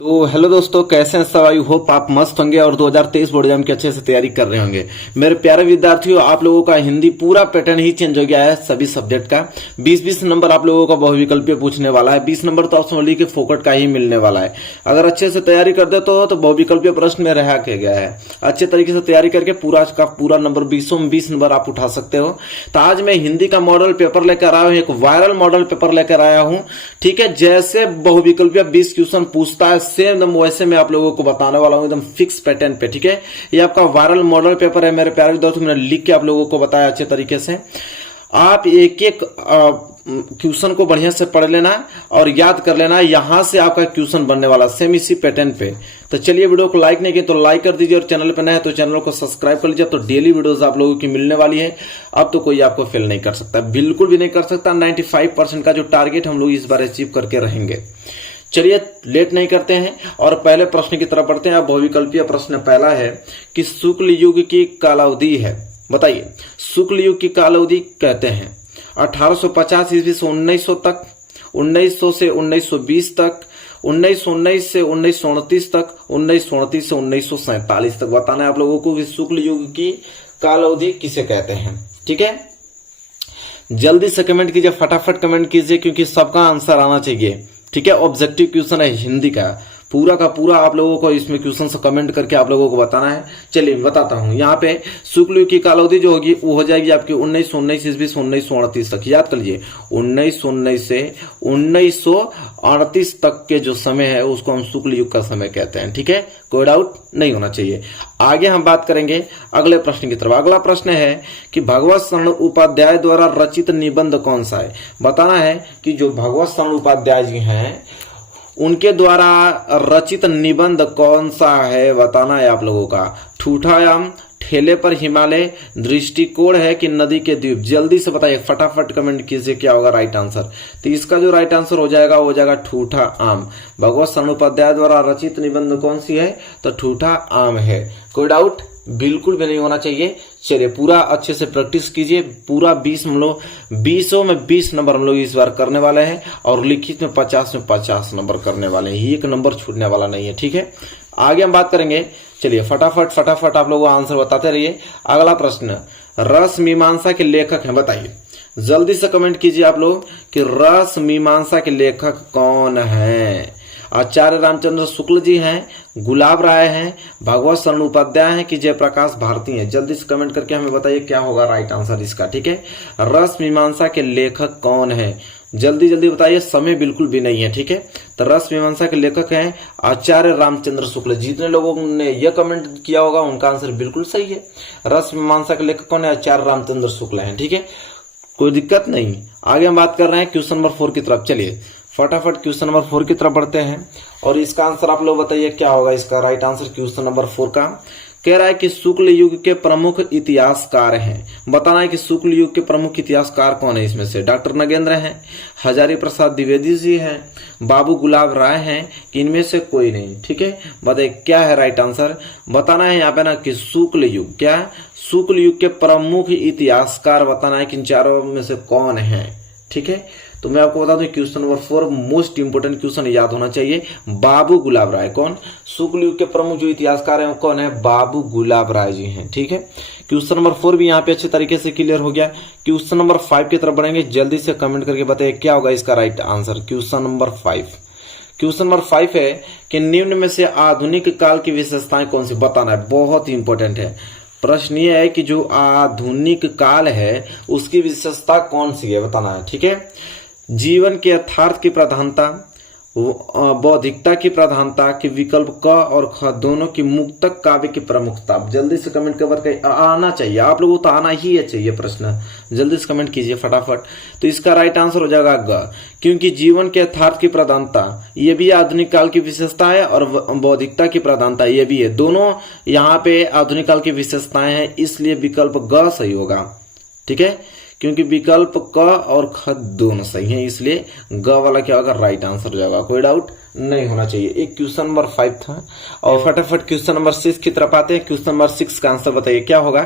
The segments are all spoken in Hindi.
तो हेलो दोस्तों, कैसे हैं सब। आई होप आप मस्त होंगे और 2023 बोर्ड एग्जाम की अच्छे से तैयारी कर रहे होंगे। मेरे प्यारे विद्यार्थियों, आप लोगों का हिंदी पूरा पैटर्न ही चेंज हो गया है सभी सब्जेक्ट का। 20-20 नंबर आप लोगों का बहुविकल्पीय पूछने वाला है। 20 नंबर तो आप समझ लीजिए कि फोकट का ही मिलने वाला है। अगर अच्छे से तैयारी कर देते हो तो बहुविकल्पीय प्रश्न में रहा के गया है। अच्छे तरीके से तैयारी करके पूरा का पूरा नंबर 20 में 20 नंबर आप उठा सकते हो। तो आज मैं हिंदी का मॉडल पेपर लेकर आया हूँ, एक वायरल मॉडल पेपर लेकर आया हूँ। ठीक है, जैसे बहुविकल्पीय 20 क्वेश्चन पूछता है सेम वैसे मैं आप लोगों को बताने वाला हूं, एकदम फिक्स पैटर्न पे। ठीक है, ये आपका वायरल मॉडल पेपर है मेरे प्यारे दोस्तों। मैंने लिख के आप लोगों को बताया अच्छे तरीके से। आप एक एक क्वेश्चन को बढ़िया से पढ़ लेना और याद कर लेना। यहां से आपका क्वेश्चन बनने वाला सेम इसी पैटर्न पे। तो चलिए, वीडियो को लाइक नहीं किया तो लाइक कर दीजिए और चैनल पे नए हैं तो चैनल को सब्सक्राइब कर लीजिए। तो डेली वीडियोस आप लोगों की मिलने वाली है। अब तो कोई आपको फेल नहीं कर सकता, बिल्कुल भी नहीं कर सकता। 95% का जो टारगेट हम लोग इस बार अचीव करके रहेंगे। चलिए, लेट नहीं करते हैं और पहले प्रश्न की तरफ बढ़ते हैं। अब बहुविकल्पीय प्रश्न पहला है कि शुक्ल युग की कालावधि है। बताइए, शुक्ल युग की कालावधि कहते हैं 1850 ईस्वी से 1900 तक, 1900 से 1920 तक, 1919 से 1929 तक, 1929 से 1947 तक बताना है आप लोगों को कि शुक्ल युग की कालावधि किसे कहते हैं। ठीक है, जल्दी से कमेंट कीजिए, फटाफट कमेंट कीजिए क्योंकि सबका आंसर आना चाहिए। ठीक है, ऑब्जेक्टिव क्वेश्चन है हिंदी का पूरा आप लोगों को इसमें क्वेश्चन से कमेंट करके आप लोगों को बताना है। चलिए बताता हूं। यहाँ पे शुक्ल युग की कालावधि जो होगी वो हो जाएगी आपकी 1919 ईस्वी से 1938 तक। याद कर लीजिए, 1919 से 1938 तक के जो समय है उसको हम शुक्ल युग का समय कहते हैं। ठीक है, कोई डाउट नहीं होना चाहिए। आगे हम बात करेंगे अगले प्रश्न की तरफ। अगला प्रश्न है कि भगवत शरण उपाध्याय द्वारा रचित निबंध कौन सा है। बताना है कि जो भगवत शरण उपाध्याय जी हैं उनके द्वारा रचित निबंध कौन सा है बताना है आप लोगों का। ठूठायाम, ठेले पर हिमालय, दृष्टिकोण है कि नदी के द्वीप। जल्दी से बताइए, फटाफट कमेंट कीजिए क्या होगा राइट आंसर। तो इसका जो राइट आंसर हो जाएगा वो हो जाएगा ठूठा आम। भगवत शरण उपाध्याय द्वारा रचित निबंध कौन सी है तो ठूठा आम है। कोई डाउट बिल्कुल भी नहीं होना चाहिए। चलिए, पूरा अच्छे से प्रैक्टिस कीजिए। पूरा 20 में 20 नंबर हम लोग इस बार करने वाले हैं और लिखित में 50 में 50 नंबर करने वाले हैं। एक नंबर छूटने वाला नहीं है। ठीक है, आगे हम बात करेंगे। चलिए फटाफट आप लोग आंसर बताते रहिए। अगला प्रश्न, रस मीमांसा के लेखक हैं। बताइए, जल्दी से कमेंट कीजिए आप लोग कि रस मीमांसा के लेखक कौन है। आचार्य रामचंद्र शुक्ल जी हैं, गुलाब राय हैं, भगवत शरण उपाध्याय हैं कि जयप्रकाश भारती हैं। जल्दी से कमेंट करके हमें बताइए क्या होगा राइट आंसर इसका। ठीक है, रस मीमांसा के लेखक कौन है, जल्दी बताइए, समय बिल्कुल भी नहीं है। ठीक है, तो रस मीमांसा के लेखक हैं आचार्य रामचंद्र शुक्ल। जितने लोगों ने यह कमेंट किया होगा उनका आंसर बिल्कुल सही है। रस मीमांसा के लेखक कौन है, आचार्य रामचंद्र शुक्ल हैं। ठीक है, कोई दिक्कत नहीं। आगे हम बात कर रहे हैं क्वेश्चन नंबर 4 की तरफ। चलिए फटाफट क्वेश्चन नंबर 4 की तरफ बढ़ते हैं और इसका आंसर आप लोग बताइए क्या होगा इसका राइट आंसर। क्वेश्चन नंबर 4 का कह रहा है कि शुक्ल युग के प्रमुख इतिहासकार हैं। बताना है कि शुक्ल युग के प्रमुख इतिहासकार कौन है। इसमें से डॉक्टर नगेंद्र हैं, हजारी प्रसाद द्विवेदी जी हैं, बाबू गुलाब राय हैं कि इनमें से कोई नहीं। ठीक है, बताइए क्या है राइट आंसर। बताना है यहाँ पे ना कि शुक्ल युग, क्या शुक्ल युग के प्रमुख इतिहासकार बताना है कि इन चारों में से कौन है। ठीक है, तो मैं आपको बता दूं question number 4 most important question याद होना चाहिए। बाबू गुलाब राय कौन, शुक्ल युग के प्रमुख जो इतिहासकार हैं कौन है, बाबू गुलाब राय जी हैं। ठीक है, क्वेश्चन नंबर 4 भी यहाँ पे अच्छे तरीके से क्लियर हो गया। क्वेश्चन नंबर 5 की तरफ बढ़ेंगे। जल्दी से कमेंट करके बताइए क्या होगा इसका राइट आंसर। क्वेश्चन नंबर 5 है कि निम्न में से आधुनिक काल की विशेषताएं कौन सी बताना है। बहुत ही इंपॉर्टेंट है प्रश्न। ये है कि जो आधुनिक काल है उसकी विशेषता कौन सी है बताना है। ठीक है, जीवन के यथार्थ की प्रधानता, बौद्धिकता की प्रधानता, कि विकल्प क और ख दोनों की मुक्तक काव्य की प्रमुखता। जल्दी से कमेंट कर आना चाहिए आप लोगों को, तो आना ही चाहिए प्रश्न। जल्दी से कमेंट कीजिए फटाफट। तो इसका राइट आंसर हो जाएगा ग, क्योंकि जीवन के यथार्थ की प्रधानता ये भी आधुनिक काल की विशेषता है और बौद्धिकता की प्रधानता ये भी है। दोनों यहाँ पे आधुनिक काल की विशेषताएं हैं, इसलिए विकल्प ग सही होगा। ठीक है, क्योंकि विकल्प क और ख दोनों सही हैं, इसलिए ग वाला क्या होगा राइट आंसर हो जाएगा। कोई डाउट नहीं होना चाहिए। एक क्वेश्चन नंबर 5 था और फटाफट क्वेश्चन नंबर 6 की तरफ आते हैं। क्वेश्चन नंबर 6 का आंसर बताइए क्या होगा।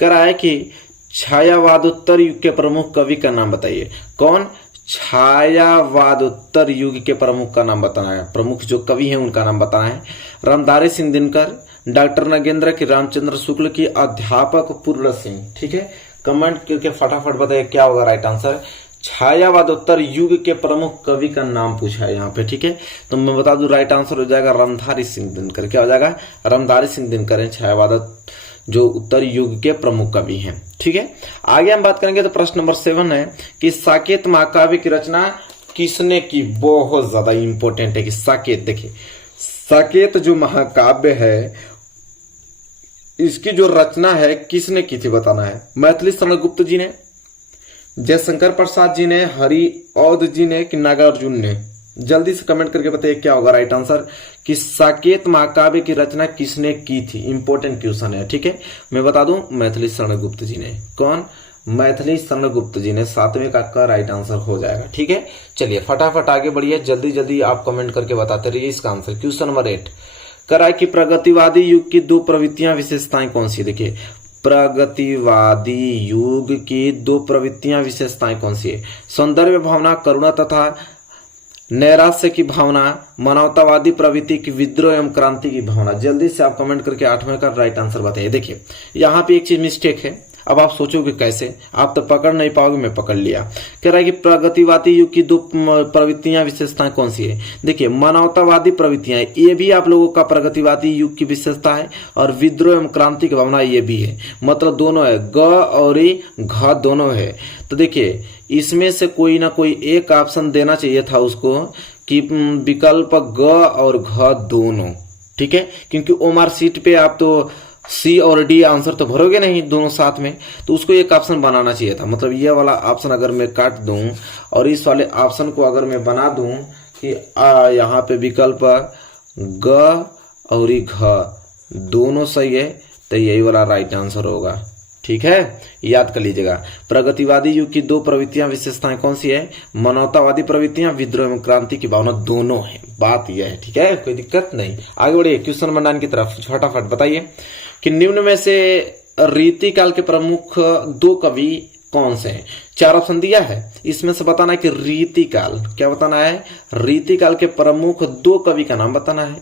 कह रहा है कि छायावादोत्तर युग के प्रमुख कवि का नाम बताइए। कौन, छायावादोत्तर युग के प्रमुख का नाम बताना है। प्रमुख जो कवि हैं उनका नाम बताना है। रामधारी सिंह दिनकर, डॉक्टर नगेंद्र की, रामचंद्र शुक्ल की, अध्यापक पूर्ण सिंह। ठीक है, कमेंट करके फटाफट बताइए क्या होगा राइट आंसर। छायावादोत्तर युग के प्रमुख कवि का नाम पूछा है यहाँ पे। ठीक है, तो मैं बता दूं राइट आंसर हो जाएगा रामधारी सिंह दिनकर। क्या हो जाएगा? रामधारी सिंह दिनकर है छायावाद जो उत्तर युग के प्रमुख कवि हैं। ठीक है, आगे हम बात करेंगे तो प्रश्न नंबर 7 है कि साकेत महाकाव्य की रचना किसने की। बहुत ज्यादा इंपॉर्टेंट है कि साकेत, देखिए साकेत जो महाकाव्य है इसकी जो रचना है किसने की थी बताना है। मैथिली शरण गुप्त जी ने, जयशंकर प्रसाद जी ने, हरि औध जी ने कि नागार्जुन ने। जल्दी से कमेंट करके बताइए क्या होगा राइट आंसर कि साकेत महाकाव्य की रचना किसने की थी। इंपॉर्टेंट क्वेश्चन है। ठीक है, मैं बता दूं मैथिली शरण गुप्त जी ने। कौन? मैथिली शरण गुप्त जी ने। 7वें का राइट आंसर हो जाएगा। ठीक है, चलिए फटाफट आगे बढ़िए, जल्दी जल्दी आप कमेंट करके बताते रहिए इसका आंसर। क्वेश्चन नंबर 8 कराए कि प्रगतिवादी युग की 2 प्रवृत्तियां विशेषताएं कौन सी। देखिए प्रगतिवादी युग की 2 प्रवृत्तियां विशेषताएं कौन सी है। सौंदर्य भावना, करुणा तथा नैराश्य की भावना, मानवतावादी प्रवृत्ति की, विद्रोह एवं क्रांति की भावना। जल्दी से आप कमेंट करके 8वें का राइट आंसर बताइए। देखिए यहाँ पे एक चीज मिस्टेक है, अब आप सोचोगे कैसे, आप तो पकड़ नहीं पाओगे, मैं पकड़ लिया। कह रहा है कि प्रगतिवादी युग की 2 प्रवृत्तियां विशेषताएं कौन सी है। देखिए मानवतावादी प्रवृत्तियां, ये भी आप लोगों का प्रगतिवादी युग की विशेषता है, और विद्रोह एवं क्रांति की भावना ये भी है, मतलब दोनों है, ग और घ दोनों है। तो देखिए इसमें से कोई ना कोई एक ऑप्शन देना चाहिए था उसको कि विकल्प ग और घ दोनों। ठीक है, क्योंकि ओमार सीट पे आप तो सी और डी आंसर तो भरोगे नहीं दोनों साथ में, तो उसको एक ऑप्शन बनाना चाहिए था। मतलब ये वाला ऑप्शन अगर मैं काट दूं और इस वाले ऑप्शन को अगर मैं बना दूं कि यहाँ पे विकल्प ग और घ दोनों सही है, तो यही वाला राइट आंसर होगा। ठीक है, याद कर लीजिएगा। प्रगतिवादी युग की 2 प्रवृत्तियां विशेषताएं कौन सी है। मानवतावादी प्रवृत्तियां, विद्रोह एवं क्रांति की भावना दोनों है। बात यह है। ठीक है, कोई दिक्कत नहीं। आगे बढ़िए क्वेश्चन नंबर 9 की तरफ। फटाफट बताइए कि निम्न में से रीतिकाल के प्रमुख 2 कवि कौन से हैं। 4 ऑप्शन दिया है, इसमें से बताना है कि रीतिकाल, क्या बताना है, रीतिकाल के प्रमुख 2 कवि का नाम बताना है।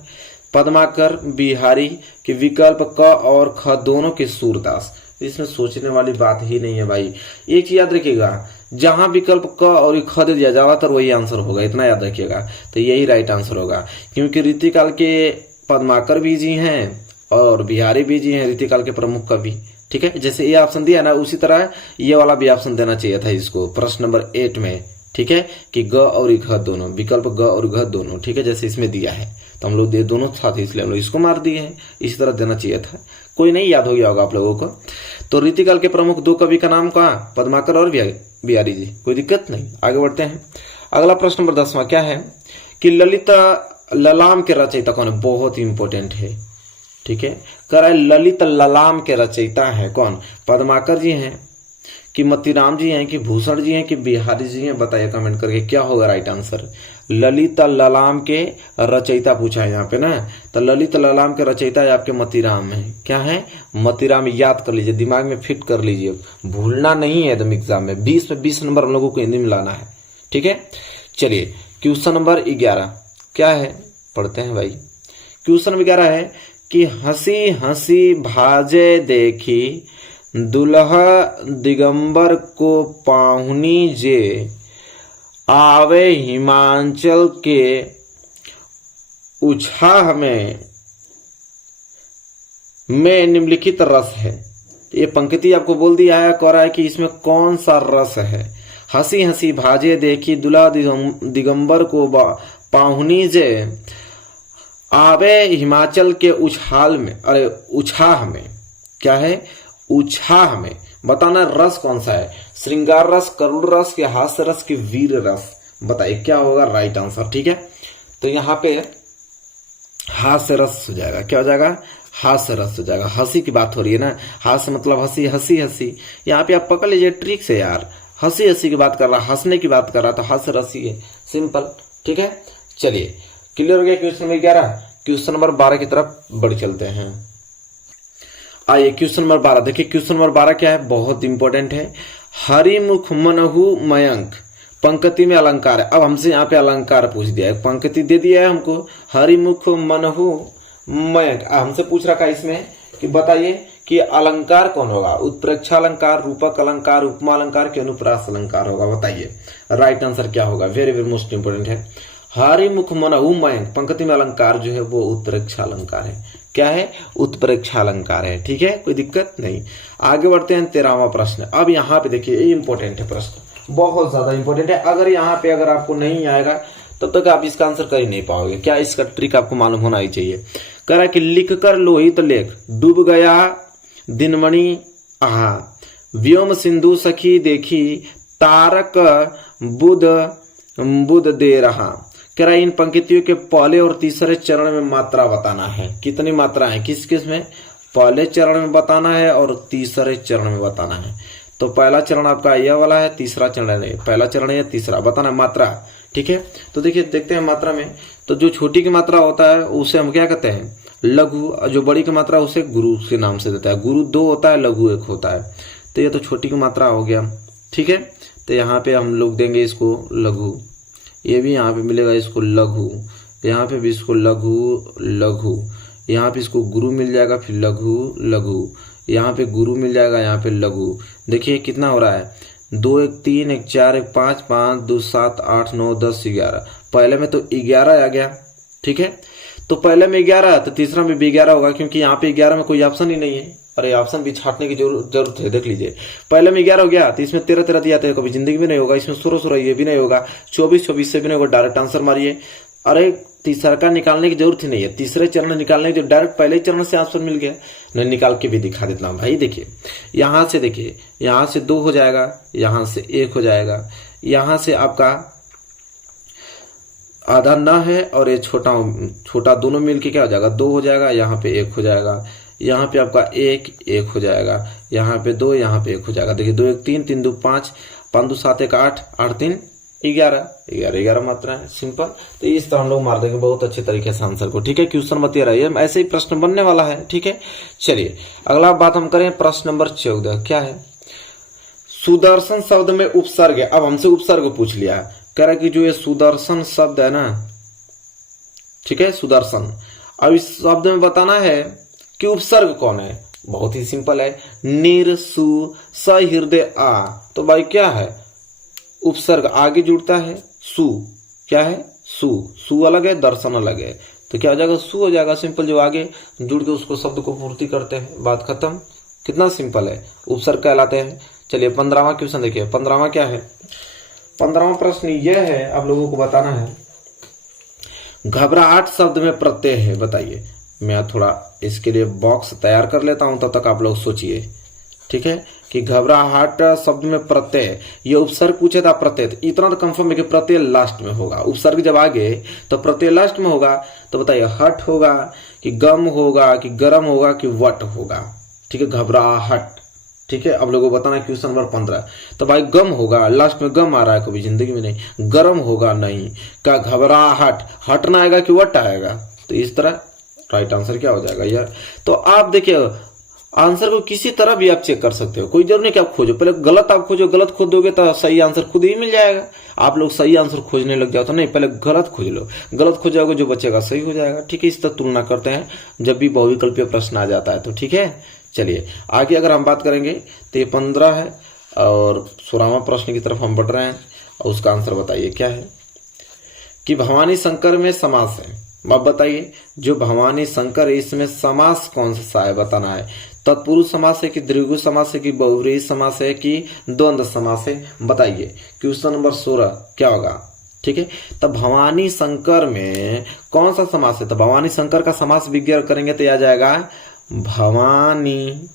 पद्माकर, बिहारी के, विकल्प क और ख दोनों के, सूरदास। इसमें सोचने वाली बात ही नहीं है भाई। एक चीज याद रखिएगा, जहां विकल्प क और ख दे दिया ज्यादातर वही आंसर होगा, इतना याद रखिएगा। तो यही राइट आंसर होगा, क्योंकि रीतिकाल के पद्माकर भी जी हैं और बिहारी भी जी हैं, रीतिकाल के प्रमुख कवि। ठीक है, जैसे ये ऑप्शन दिया ना उसी तरह ये वाला भी ऑप्शन देना चाहिए था इसको प्रश्न नंबर 8 में। ठीक है, कि ग और घ दोनों, विकल्प ग और घ दोनों। ठीक है, जैसे इसमें दिया है तो हम लोग दोनों साथ, इसलिए हम लोग इसको मार दिए हैं। इसी तरह देना चाहिए था, कोई नहीं, याद हो गया होगा आप लोगों को। तो रीतिकाल के प्रमुख 2 कवि का नाम कहा, पद्माकर और बिहारी जी। कोई दिक्कत नहीं, आगे बढ़ते हैं। अगला प्रश्न नंबर 10वां क्या है कि ललित ललाम के रचयिता कौन है। बहुत इंपॉर्टेंट है। ठीक है, कह रहा है ललित ललाम के रचयिता है कौन। पद्माकर जी हैं कि मतीराम जी हैं कि भूषण जी हैं कि बिहारी जी हैं। बताइए कमेंट करके क्या होगा राइट आंसर। ललित ललाम के रचयिता पूछा है यहाँ पे ना, तो ललित ललाम के रचयिता है आपके मतीराम है। क्या है, मतीराम। याद कर लीजिए, दिमाग में फिट कर लीजिए, भूलना नहीं है एकदम। एग्जाम में 20 में 20 नंबर हम लोगों को हिंदी में लाना है। ठीक है, चलिए क्वेश्चन नंबर 11 क्या है, पढ़ते हैं भाई। क्वेश्चन नंबर 11 है कि हंसी हंसी भाजे देखी दुल्हा दिगंबर को पाहुनी जे, आवे हिमाचल के उछाह में निम्नलिखित रस है। ये पंक्ति आपको बोल दिया है, कह रहा है कि इसमें कौन सा रस है। हंसी हंसी भाजे देखी दुल्हा दिगंबर को पाहुनी जे, आवे हिमाचल के उछाल में, अरे उछाह में। क्या है, उछाह में। बताना रस कौन सा है, श्रृंगार रस, करुण रस, के हास्य रस, के वीर रस। बताइए क्या होगा राइट आंसर। ठीक है, तो यहाँ पे हास्य रस हो जाएगा। क्या हो जाएगा, हास्य रस हो जाएगा। हंसी की बात हो रही है ना, हास्य मतलब हंसी, हंसी हंसी। यहाँ पे आप पकड़ लीजिए ट्रिक से यार, हंसी हंसी की बात कर रहा, हंसने की बात कर रहा, तो हास्य रस ही है, सिंपल। ठीक है, चलिए क्लियर हो गया क्वेश्चन नंबर 11। क्वेश्चन नंबर 12 की तरफ बढ़ चलते हैं। आइए क्वेश्चन नंबर 12 देखिए। क्वेश्चन नंबर 12 क्या है, बहुत इंपॉर्टेंट है। हरिमुख मनहु मयंक पंक्ति में अलंकार है। अब हमसे यहाँ पे अलंकार पूछ दिया है, पंक्ति दे दिया है हमको, हरिमुख मनहु मयंक। हमसे पूछ रखा है इसमें कि बताइए कि अलंकार कौन होगा, उत्प्रेक्षा अलंकार, रूपक अलंकार, उपमा अलंकार के अनुप्रास अलंकार होगा। बताइए राइट आंसर क्या होगा, वेरी वेरी मोस्ट इंपोर्टेंट है। हरिमुख मनहु मयंक, पंक्ति में अलंकार जो है वो उत्प्रेक्षा अलंकार है। क्या है, उत्प्रेक्षा अलंकार है। ठीक है, कोई दिक्कत नहीं। आगे बढ़ते हैं 13वां प्रश्न। अब यहाँ पे देखिए ये इंपॉर्टेंट है, प्रश्न बहुत ज्यादा इंपॉर्टेंट है। अगर यहाँ पे अगर आपको नहीं आएगा तब तक आप इसका आंसर कर ही नहीं पाओगे। क्या, इसका ट्रिक आपको मालूम होना ही चाहिए। कह रहा है कि लिख कर लोहित लेख, डूब गया दिनमणि आहा, व्योम सिंधु सखी देखी, तारक बुध बुध दे रहा। कह रहा है इन पंक्तियों के पहले और तीसरे चरण में मात्रा बताना है। कितनी मात्रा है, किस किस में, पहले चरण में बताना है और तीसरे चरण में बताना है। तो पहला चरण आपका यह वाला है, तीसरा चरण है, पहला चरण है तीसरा, बताना मात्रा। ठीक है, तो देखिए देखते हैं मात्रा में। तो जो छोटी की मात्रा होता है उसे हम क्या कहते हैं, लघु। जो बड़ी की मात्रा उसे गुरु के नाम से देता है। गुरु 2 होता है, लघु 1 होता है। तो ये तो छोटी की मात्रा हो गया। ठीक है, तो यहाँ पे हम लोग देंगे इसको लघु, ये भी यहाँ पे मिलेगा इसको लघु, यहाँ पे भी इसको लघु लघु, यहाँ पे इसको गुरु मिल जाएगा, फिर लघु लघु, यहाँ पे गुरु मिल जाएगा, यहाँ पे लघु। देखिए कितना हो रहा है, 2 1 3 1 4 1 5 5 2 7 8 9 10 11। पहले में तो 11 आ गया। ठीक है, तो पहले में 11 तो तीसरा में भी 11 होगा, क्योंकि यहाँ पे 11 में कोई ऑप्शन ही नहीं है। अरे ऑप्शन भी छाटने की जरूरत है, देख लीजिए। पहले में 11 हो गया तो इसमें 13 13 दिया था, कभी जिंदगी में नहीं होगा। इसमें 16 16 ये भी नहीं होगा, 24 24 से भी नहीं होगा। डायरेक्ट आंसर मारिए। अरे तीसरा का निकालने की जरूरत ही नहीं है, तीसरे चरण निकालने की, जो डायरेक्ट पहले चरण से आंसर मिल गया। मैं निकाल के भी दिखा देता हूं भाई। देखिए यहां से, देखिए यहां से 2 हो जाएगा, यहां से 1 हो जाएगा, यहां से आपका आधा न है और ये छोटा छोटा दोनों मिलके क्या हो जाएगा, 2 हो जाएगा, यहाँ पे 1 हो जाएगा, यहाँ पे आपका 1 1 हो जाएगा, यहाँ पे 2, यहाँ पे 1 हो जाएगा। देखिए 2 1 3 3 2 5 5 2 7 1 8 8 3 11 11 11 मात्रा है, सिंपल। तो इस तरह हम लोग मार देंगे बहुत अच्छे तरीके से आंसर को। ठीक है, क्वेश्चन मत रहिए, ऐसे ही प्रश्न बनने वाला है। ठीक है, चलिए अगला बात हम करें, प्रश्न नंबर 14 क्या है, सुदर्शन शब्द में उपसर्ग है। अब हमसे उपसर्ग पूछ लिया, कह रहा है कि जो ये सुदर्शन शब्द है ना, ठीक है, सुदर्शन, अब इस शब्द में बताना है कि उपसर्ग कौन है। बहुत ही सिंपल है, निर सु स हृदय आ। तो भाई क्या है, उपसर्ग आगे जुड़ता है, सु क्या है, सु, सु अलग है, दर्शन अलग है, तो क्या हो जाएगा, सु हो जाएगा। सिंपल, जो आगे जुड़ के उसको शब्द को पूर्ति करते हैं, बात खत्म। कितना सिंपल है, उपसर्ग कहलाते हैं। चलिए 15वां क्वेश्चन देखिए। 15वां क्या है, 15वां प्रश्न यह है, आप लोगों को बताना है, घबराहट शब्द में प्रत्यय है। बताइए, मैं थोड़ा इसके लिए बॉक्स तैयार कर लेता हूं, तब तक आप लोग सोचिए। ठीक है, कि घबराहट शब्द में प्रत्यय, ये उपसर्ग पूछे था प्रत्यय, तो इतना तो कंफर्म है कि प्रत्यय लास्ट में होगा। उपसर्ग जब आगे तो प्रत्यय लास्ट में होगा। तो बताइए, हट होगा कि गम होगा कि गरम होगा कि वट होगा। ठीक है, घबराहट। ठीक है, अब लोगों को बताना क्वेश्चन नंबर 15। तो भाई गम होगा, लास्ट में गम आ रहा है, कभी जिंदगी में नहीं। गरम होगा नहीं, का घबराहट, हटना आएगा कि वट आएगा। तो इस तरह राइट आंसर क्या हो जाएगा यार। तो आप देखिए, आंसर को किसी तरह भी आप चेक कर सकते हो, कोई जरूरी नहीं कि आप खोजो, पहले गलत आप खोजो, गलत खोज दोगे तो सही आंसर खुद ही मिल जाएगा। आप लोग सही आंसर खोजने लग जाओ तो नहीं, पहले गलत खोज लो, गलत खोजोगे जो बचेगा सही हो जाएगा। ठीक है, इस तरह तुलना करते हैं जब भी बहुविकल्पीय प्रश्न आ जाता है तो। ठीक है, चलिए आगे अगर हम बात करेंगे तो ये 15 है और 16वां प्रश्न की तरफ हम बढ़ रहे हैं, और उसका आंसर बताइए क्या है, कि भवानी शंकर में समास है। अब बताइए, जो भवानी शंकर है इसमें समास कौन सा है, बताना है। तत्पुरुष समास है कि द्विगु समास है कि बहुव्रीहि समास है कि द्वंद्व समास है, बताइए। क्वेश्चन नंबर 16 क्या होगा। ठीक है, तब भवानी शंकर में कौन सा समास है, तो भवानी शंकर का समास विज्ञान करेंगे तो आ जाएगा भवानी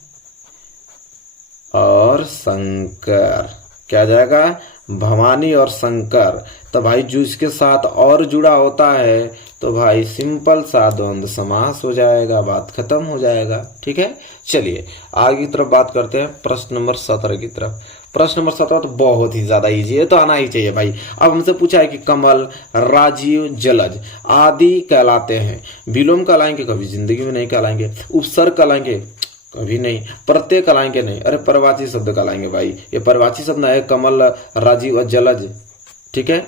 और शंकर। क्या आ जाएगा, भवानी और शंकर। तो भाई जो इसके साथ और जुड़ा होता है तो भाई सिंपल सा द्वंद्व समास हो जाएगा, बात खत्म हो जाएगा। ठीक है, चलिए आगे की तरफ बात करते हैं, प्रश्न नंबर 17 की तरफ। प्रश्न नंबर 17 तो बहुत ही ज्यादा इजी है, तो आना ही चाहिए भाई। अब हमसे पूछा है कि कमल, राजीव, जलज आदि कहलाते हैं, विलोम कहलाएंगे, कभी जिंदगी में नहीं कहलाएंगे। उपसर्ग कहलाएंगे, कभी नहीं। प्रत्यय कहलाएंगे नहीं। अरे परवाची शब्द कहलाएंगे भाई, ये परवाची शब्द है, कमल, राजीव और जलज। ठीक है,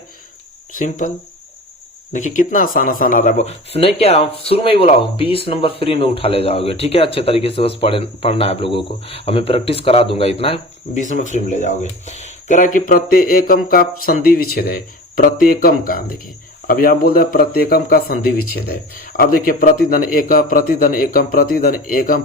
सिंपल। देखिए कितना आसान आसान आ रहा है। नहीं कह रहा हूं, शुरू में ही बोला हूं 20 नंबर फ्री में उठा ले जाओगे, ठीक है। अच्छे तरीके से बस पढ़ना है आप लोगों को, हमें प्रैक्टिस करा दूंगा, इतना 20 नंबर फ्री में ले जाओगे। कह रहा है कि प्रत्येकम का संधि विच्छेद है, प्रत्येकम का, देखिए अब यहां बोल रहा है प्रत्येकम का संधि विच्छेद है। अब देखिए प्रतिधन एक, प्रतिधन एकम, प्रतिधन एकम,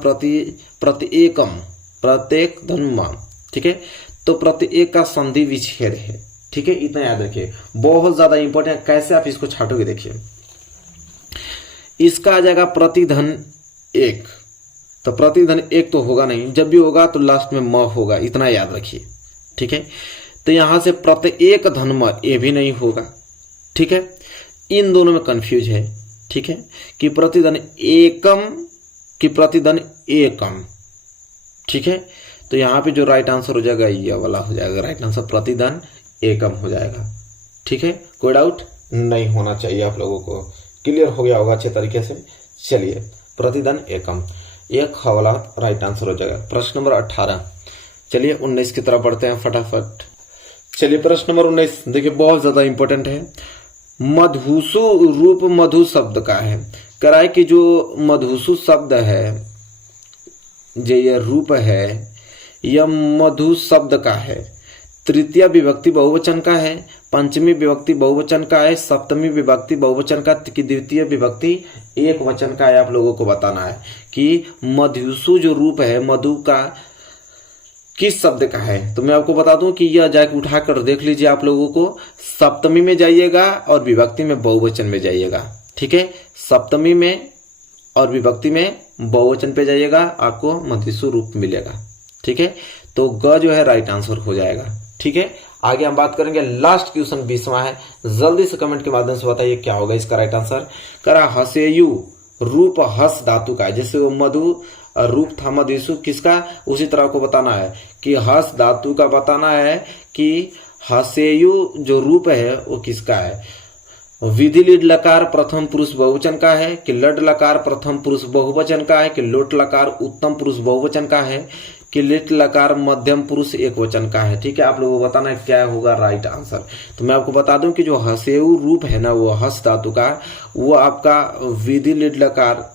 प्रत्येकम, प्रत्येक धन, ठीक है। तो प्रत्येक का संधि विच्छेद है, ठीक है, इतना याद रखिए, बहुत ज्यादा इंपॉर्टेंट। कैसे आप इसको छाटोगे, देखिए इसका आ जाएगा प्रतिधन एक, तो प्रतिधन एक तो होगा नहीं, जब भी होगा तो लास्ट में म होगा, इतना याद रखिए, ठीक है। तो यहां से प्रत्येक धन म ये भी नहीं होगा, ठीक है। इन दोनों में कंफ्यूज है, ठीक है, कि प्रतिधन एकम कि प्रतिधन एकम, ठीक है। तो यहां पे जो राइट आंसर हो जाएगा ये वाला हो जाएगा राइट आंसर, प्रतिधन एकम हो जाएगा, ठीक है। कोई डाउट नहीं होना चाहिए आप लोगों को, क्लियर हो गया होगा अच्छे तरीके से। चलिए प्रतिधन एकम, एक वाला राइट आंसर हो जाएगा। प्रश्न नंबर 18, चलिए 19 की तरफ बढ़ते हैं फटाफट। चलिए प्रश्न नंबर 19 देखिए बहुत ज्यादा इंपॉर्टेंट है। मधुसु रूप मधु शब्द का है। कराए कि जो मधुसु शब्द है, जो यह रूप है, यह मधु शब्द का है। तृतीय विभक्ति बहुवचन का है, पंचमी विभक्ति बहुवचन का है, सप्तमी विभक्ति बहुवचन का, कि द्वितीय विभक्ति एक वचन का है। आप लोगों को बताना है कि मधुसु जो रूप है मधु का किस शब्द का है। तो मैं आपको बता दूं कि यह जाके उठाकर देख लीजिए, आप लोगों को सप्तमी में जाइएगा और विभक्ति में बहुवचन में जाइएगा, ठीक है। सप्तमी में और विभक्ति में बहुवचन पे जाइएगा, आपको मधुसु रूप मिलेगा, ठीक है। तो ग जो है राइट आंसर हो जाएगा, ठीक है। आगे हम बात करेंगे, लास्ट क्वेश्चन 20वां है, जल्दी से कमेंट के माध्यम से बताइए क्या होगा इसका राइट आंसर। करा हसेयु रूप हस धातु का है, जैसे वो मधु रूप था मधुसु किसका, उसी तरह को बताना है कि हस धातु का बताना है कि हसेयु जो रूप है वो किसका है। विधि लीड लकार प्रथम पुरुष बहुवचन का है, कि लड लकार प्रथम पुरुष बहुवचन का है, कि लोट लकार उत्तम पुरुष बहुवचन का है, कि लिट लकार मध्यम पुरुष एक वचन का है, ठीक है। आप लोगों को बताना है क्या होगा राइट आंसर। तो मैं आपको बता दूं कि जो हसेयु रूप है ना, वो हस धातु का, वो आपका विधि लीड लकार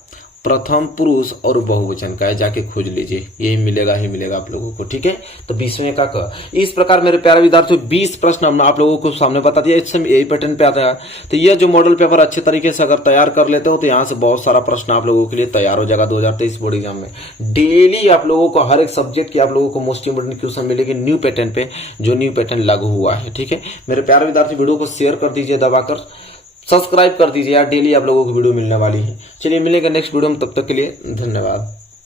प्रथम पुरुष और बहुवचन का है, जाके खोज लीजिए, यही मिलेगा ही मिलेगा आप लोगों को, ठीक है। तो 20वें का क। इस प्रकार मेरे प्यारे विद्यार्थियों 20 प्रश्न हमने आप लोगों को सामने बता दिया, इस समय यही पैटर्न पे आता है। तो यह जो मॉडल पेपर अच्छे तरीके से अगर तैयार कर लेते हो तो यहाँ से बहुत सारा प्रश्न आप लोगों के लिए तैयार हो जाएगा 2023 बोर्ड एग्जाम में। डेली आप लोगों को हर एक सब्जेक्ट की आप लोगों को मोस्ट इंपोर्टेंट क्वेश्चन मिलेगी न्यू पैटर्न पे, जो न्यू पैटर्न लागू हुआ है, ठीक है। मेरे प्यारे विद्यार्थी वीडियो को शेयर कर दीजिए, दबाकर सब्सक्राइब कर दीजिए यार, डेली आप लोगों को वीडियो मिलने वाली है। चलिए मिलेंगे नेक्स्ट वीडियो में, तब तक के लिए धन्यवाद।